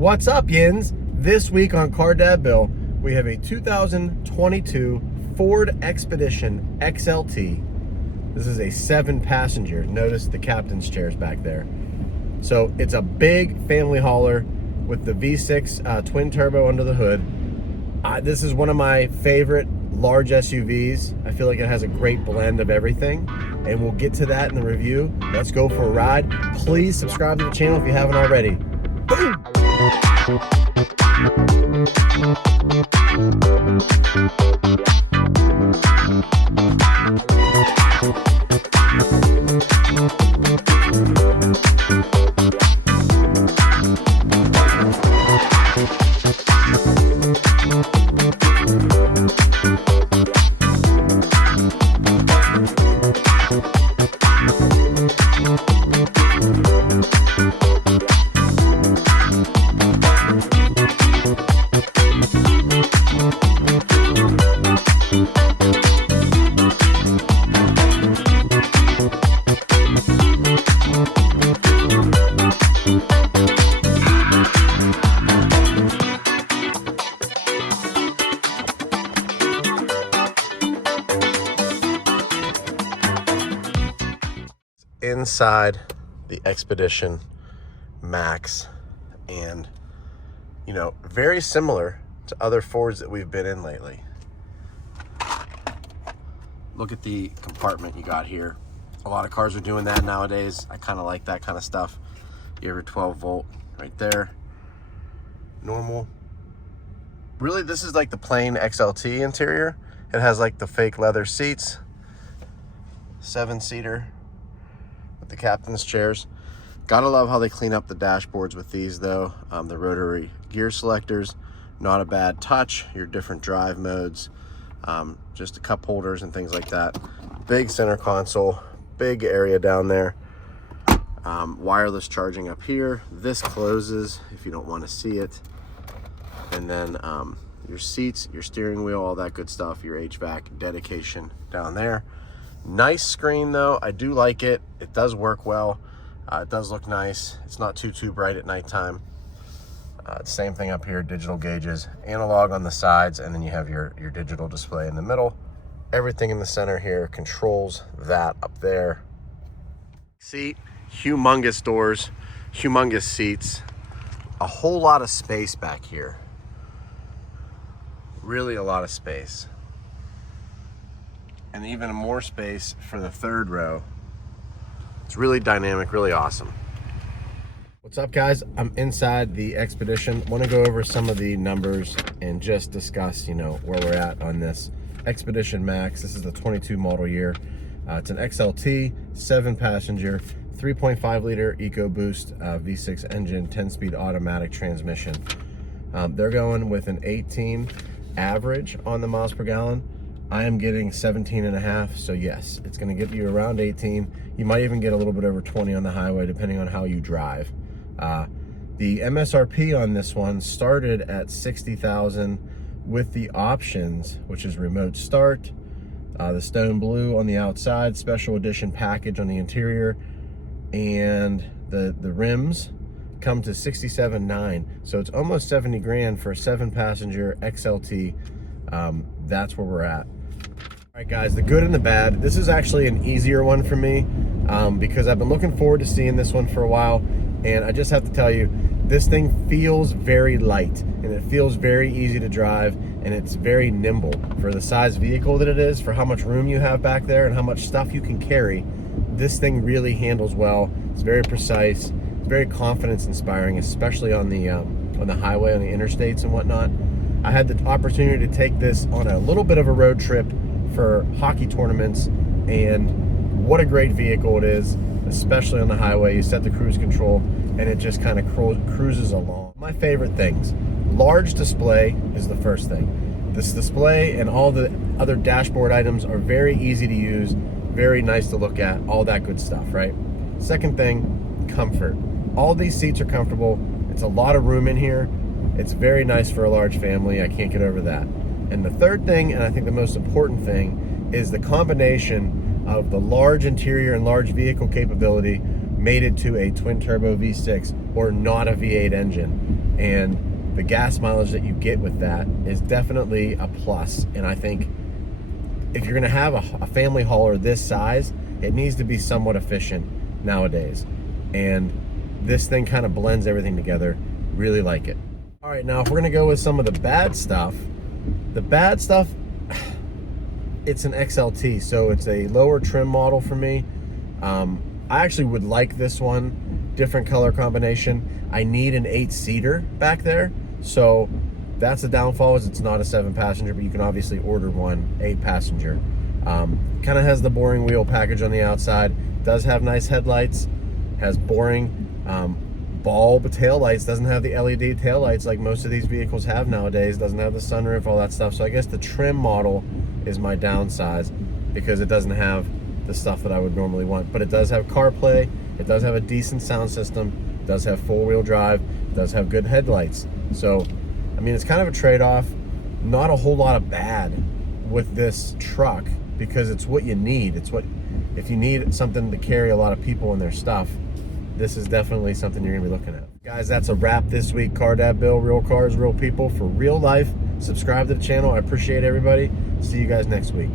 What's up, Yins? This week on Car Dad Bill, we have a 2022 Ford Expedition XLT. This is a 7-passenger. Notice the captain's chairs back there. So it's a big family hauler with the V6 twin turbo under the hood. This is one of my favorite large SUVs. I feel like it has a great blend of everything, and we'll get to that in the review. Let's go for a ride. Please subscribe to the channel if you haven't already. Boom! Inside the Expedition MAX, and very similar to other Fords that we've been in lately. Look at the compartment you got here. A lot of cars are doing that nowadays. I kind of like that kind of stuff. You have your 12 volt right there. Normal. Really, this is like the plain XLT interior. It has like the fake leather seats. 7-seater. The captain's chairs. Gotta love how they clean up the dashboards with these though. The rotary gear selectors, not a bad touch. Your different drive modes, just the cup holders and things like that. Big center console, big area down there. Wireless charging up here. This closes if you don't want to see it. And then your seats, your steering wheel, all that good stuff. Your HVAC dedication down there. Nice screen though. I do like it. It does work well. It does look nice. It's not too bright at nighttime. Same thing up here, digital gauges, analog on the sides, and then you have your digital display in the middle. Everything in the center here controls that up there. Seat, humongous doors, humongous seats, a whole lot of space back here. Really a lot of space. And even more space for the third row. It's really dynamic, really awesome. What's up, guys? I'm inside the Expedition. Want to go over some of the numbers and just discuss, where we're at on this Expedition MAX. This is the 22 model year. It's an XLT, 7-passenger, 3.5 liter EcoBoost V6 engine, 10-speed automatic transmission. They're going with an 18 average on the miles per gallon. I am getting 17.5, so yes, it's gonna get you around 18. You might even get a little bit over 20 on the highway, depending on how you drive. The MSRP on this one started at 60,000 with the options, which is remote start, the stone blue on the outside, special edition package on the interior, and the rims come to 67.9. So it's almost 70 grand for a 7-passenger XLT. That's where we're at. All right, guys, the good and the bad. This is actually an easier one for me because I've been looking forward to seeing this one for a while, and I just have to tell you, this thing feels very light, and it feels very easy to drive, and it's very nimble for the size vehicle that it is, for how much room you have back there and how much stuff you can carry. This thing really handles well. It's very precise. It's very confidence-inspiring, especially on the highway, on the interstates and whatnot. I had the opportunity to take this on a little bit of a road trip for hockey tournaments, and what a great vehicle it is, especially on the highway. You set the cruise control and it just kind of cruises along. My favorite things, large display is the first thing. This display and all the other dashboard items are very easy to use, very nice to look at, all that good stuff, right? Second thing, comfort. All these seats are comfortable. It's a lot of room in here. It's very nice for a large family. I can't get over that. And the third thing, and I think the most important thing, is the combination of the large interior and large vehicle capability made it to a twin turbo V6 or not a V8 engine. and the gas mileage that you get with that is definitely a plus. And I think if you're gonna have a family hauler this size, it needs to be somewhat efficient nowadays. And this thing kind of blends everything together. Really like it. All right, now if we're gonna go with some of the bad stuff, it's an XLT, so it's a lower trim model for me. I actually would like this one, different color combination. I need an 8-seater back there, so that's the downfall, is it's not a 7-passenger, but you can obviously order one 8-passenger. Kind of has the boring wheel package on the outside, does have nice headlights, has boring bulb taillights, doesn't have the LED taillights like most of these vehicles have nowadays, doesn't have the sunroof, all that stuff. So I guess the trim model is my downside, because it doesn't have the stuff that I would normally want. But it does have CarPlay, it does have a decent sound system, it does have 4-wheel drive, it does have good headlights. So I mean, it's kind of a trade-off. Not a whole lot of bad with this truck, because it's what you need. It's what, if you need something to carry a lot of people and their stuff, this is definitely something you're gonna be looking at. Guys, that's a wrap this week. Car Dad Bill, real cars, real people for real life. Subscribe to the channel. I appreciate everybody. See you guys next week.